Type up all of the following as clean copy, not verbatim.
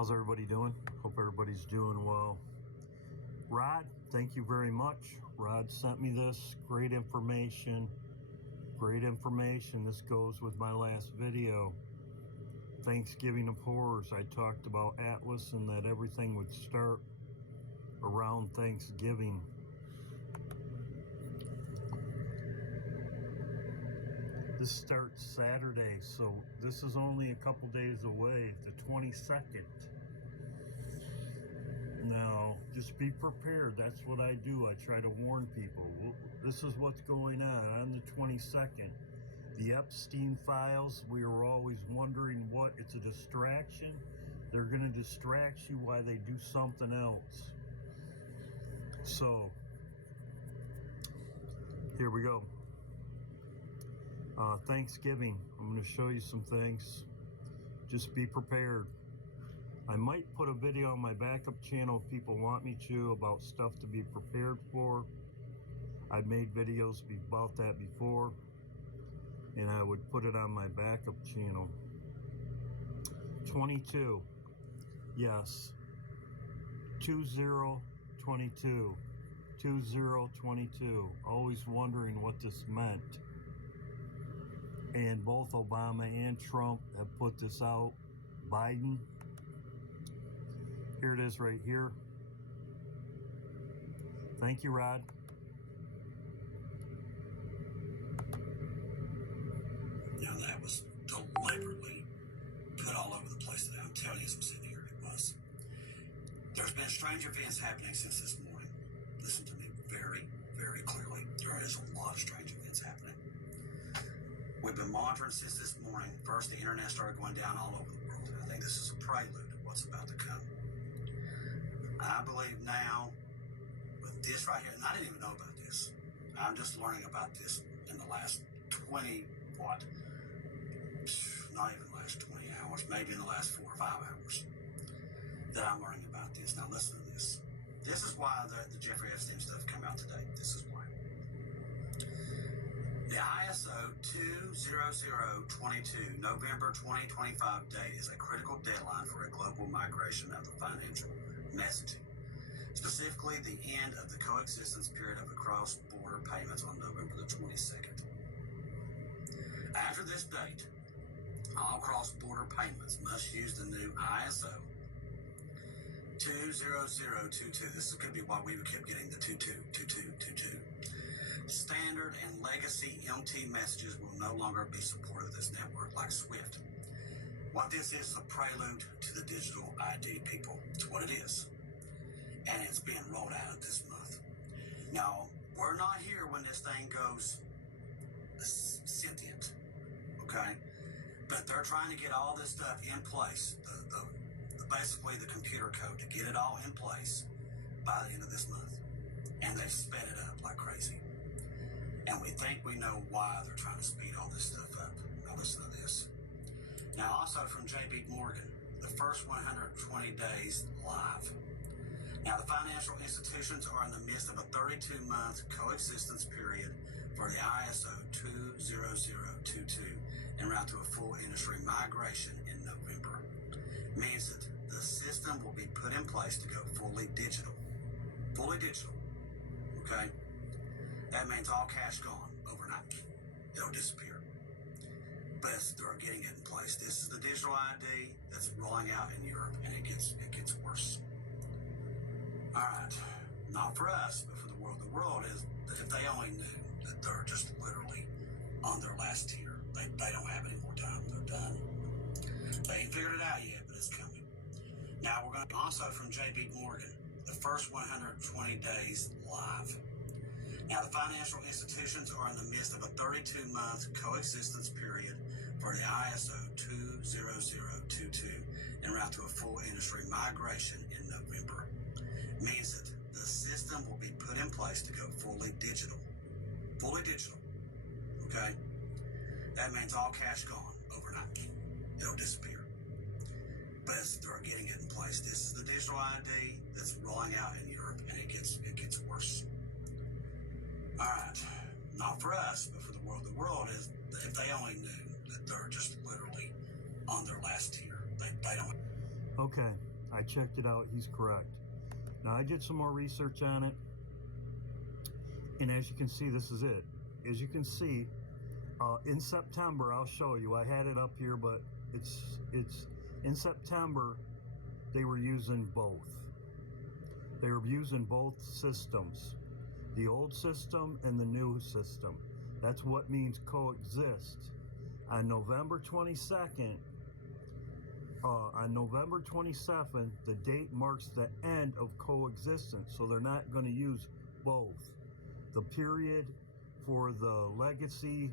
How's everybody doing? Hope everybody's doing well. Rod, thank you very much. Rod sent me this. Great information. Great information. This goes with my last video. Thanksgiving of Horrors. I talked about Atlas and that everything would start around Thanksgiving. This starts Saturday, so this is only a couple days away, the 22nd. Now, just be prepared. That's what I do. I try to warn people. This is what's going on the 22nd. The Epstein files, we were always wondering what, it's a distraction. They're going to distract you while they do something else. So, here we go. Thanksgiving, I'm going to show you some things. Just be prepared. I might put a video on my backup channel if people want me to about stuff to be prepared for. I've made videos about that before, and I would put it on my backup channel. 22, yes, 2022, 2022. Always wondering what this meant. And both Obama and Trump have put this out. Biden. Here it is right here. Thank you, Rod. Now that was deliberately put all over the place today. I'm telling you, as I'm sitting here, it was. There's been strange events happening since this morning. Listen to me very, very clearly. There is a lot of strange events happening. We've been monitoring since this morning. First, the internet started going down all over the world. I think this is a prelude of what's about to come. I believe now, with this right here, and I didn't even know about this. I'm just learning about this in the last 20, what? Not even the last 20 hours, maybe in the last 4 or 5 hours that I'm learning about this. Now listen to this. This is why the Jeffrey Epstein stuff came out today. This is why. The ISO 20022 November 2025 date is a critical deadline for a global migration of the financial messaging, specifically the end of the coexistence period of the cross-border payments on November the 22nd. After this date, all cross-border payments must use the new ISO 20022. This could be why we kept getting the 222222. Standard and legacy MT messages will no longer be supported with this network like Swift. What this is a prelude to the digital ID, people. It's what it is. And it's being rolled out this month. Now, we're not here when this thing goes sentient, okay? But they're trying to get all this stuff in place, basically the computer code, to get it all in place by the end of this month. And they've sped it up like crazy. And we think we know why they're trying to speed all this stuff up. Now listen to this. Now also from J.B. Morgan, the first 120 days live. Now the financial institutions are in the midst of a 32-month coexistence period for the ISO 20022 en route to a full industry migration in November. Means that the system will be put in place to go fully digital. Fully digital. Okay? That means all cash gone overnight. It'll disappear. But they're getting it in place. This is the digital ID that's rolling out in Europe, and it gets worse. All right, not for us, but for the world. The world is, if they only knew that they're just literally on their last tier. They don't have any more time. They're done. They ain't figured it out yet, but it's coming. Now we're going to also from J.B. Morgan, the first 120 days live. Now, the financial institutions are in the midst of a 32-month coexistence period for the ISO 20022 en route to a full industry migration in November. Means that the system will be put in place to go fully digital. Fully digital. Okay? That means all cash gone overnight. It'll disappear. But they're getting it in place. This is the digital ID that's rolling out in Europe, and it gets worse. All right, not for us, but for the world. The world is, if they only knew that they're just literally on their last tier. They don't. Okay, I checked it out. He's correct. Now, I did some more research on it. And as you can see, this is it. As you can see, in September, I'll show you. I had it up here, but it's in September, they were using both. They were using both systems, the old system and the new system. That's what means coexist. On November 22nd, on November 27th, the date marks the end of coexistence, so they're not going to use both. The period for the legacy,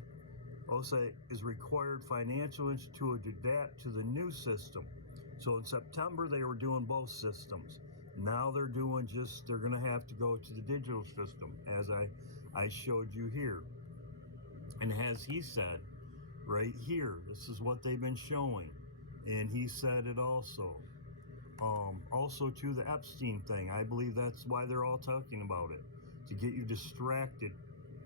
I'll say, is required financial institute to adapt to the new system. So in September, they were doing both systems. Now they're doing they're going to have to go to the digital system, as I showed you here. And as he said, right here, this is what they've been showing. And he said it also. Also to the Epstein thing, I believe that's why they're all talking about it, to get you distracted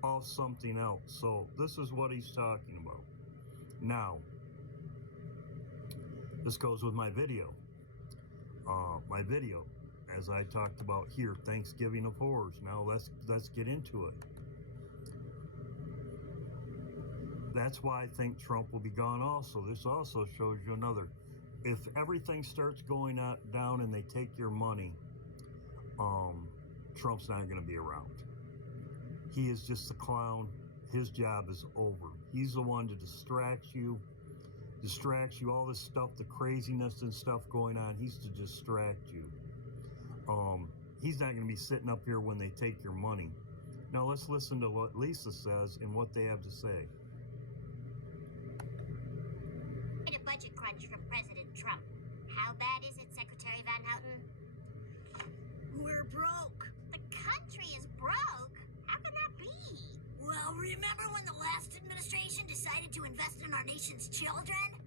off something else. So this is what he's talking about. Now, this goes with my video. As I talked about here, Thanksgiving of Horrors. Now let's get into it. That's why I think Trump will be gone also. This also shows you another. If everything starts going down and they take your money, Trump's not going to be around. He is just a clown. His job is over. He's the one to distract you, all this stuff, the craziness and stuff going on. He's to distract you. He's not going to be sitting up here when they take your money. Now let's listen to what Lisa says and what they have to say. A budget crunch from President Trump. How bad is it, Secretary Van Houten? We're broke. The country is broke? How can that be? Well, remember when the last administration decided to invest in our nation's children?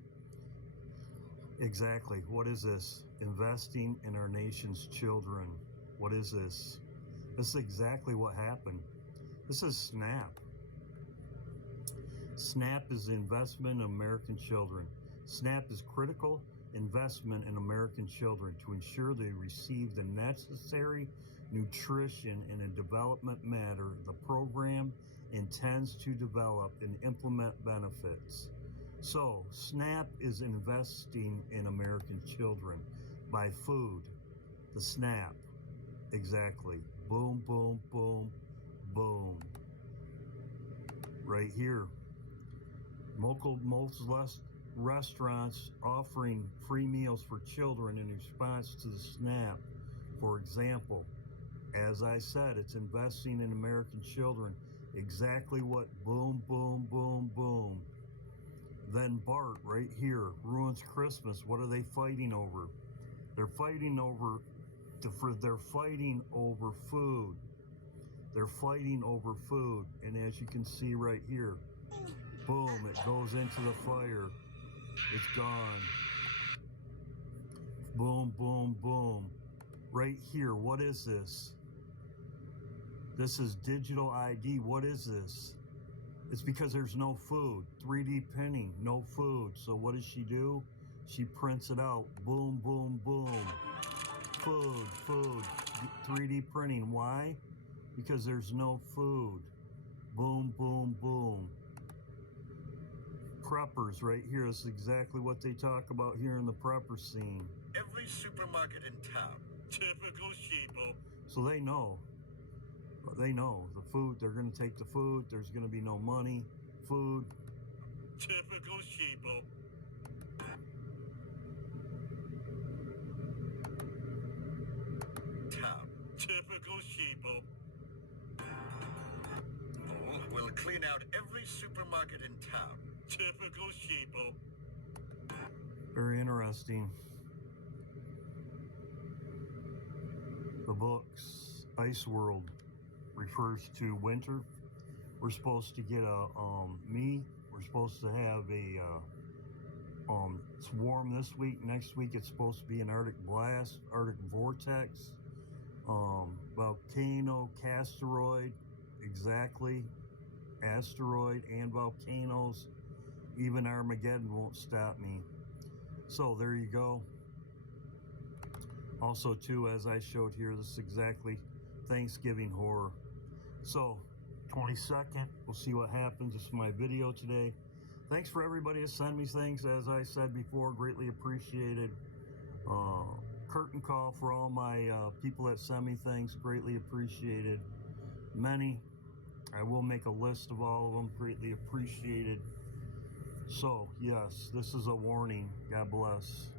Exactly. What is this? Investing in our nation's children. What is this? This is exactly what happened. This is SNAP. SNAP is the investment in American children. SNAP is critical investment in American children to ensure they receive the necessary nutrition in a development manner. The program intends to develop and implement benefits. So, SNAP is investing in American children by food. The SNAP. Exactly. Boom, boom, boom, boom. Right here. Most restaurants offering free meals for children in response to the SNAP. For example, as I said, it's investing in American children. Exactly what boom, boom, boom, boom. Then Bart, right here, ruins Christmas. What are they fighting over? They're fighting over food. They're fighting over food. And as you can see right here, boom, it goes into the fire. It's gone. Boom, boom, boom. Right here, what is this? This is digital ID. What is this? It's because there's no food. 3D printing, no food. So what does she do? She prints it out. Boom, boom, boom. Food. 3D printing. Why? Because there's no food. Boom, boom, boom. Preppers right here. This is exactly what they talk about here in the prepper scene. Every supermarket in town. Typical sheeple. So they know. They know the food. They're going to take the food. There's going to be no money. Food. Typical sheeple. Town. Typical sheeple. Oh, we'll clean out every supermarket in town. Typical sheeple. Very interesting. The books. Ice World refers to winter. We're supposed to get we're supposed to have it's warm this week. Next week it's supposed to be an Arctic blast, Arctic vortex, volcano, asteroid, exactly, asteroid and volcanoes. Even Armageddon won't stop me. So there you go. Also too, as I showed here, this is exactly Thanksgiving horror. So 22nd, we'll see what happens. This is my video today. Thanks for everybody to send me things. As I said before, greatly appreciated. Curtain call for all my people that send me things, greatly appreciated. Many, I will make a list of all of them, greatly appreciated. So yes, this is a warning. God bless.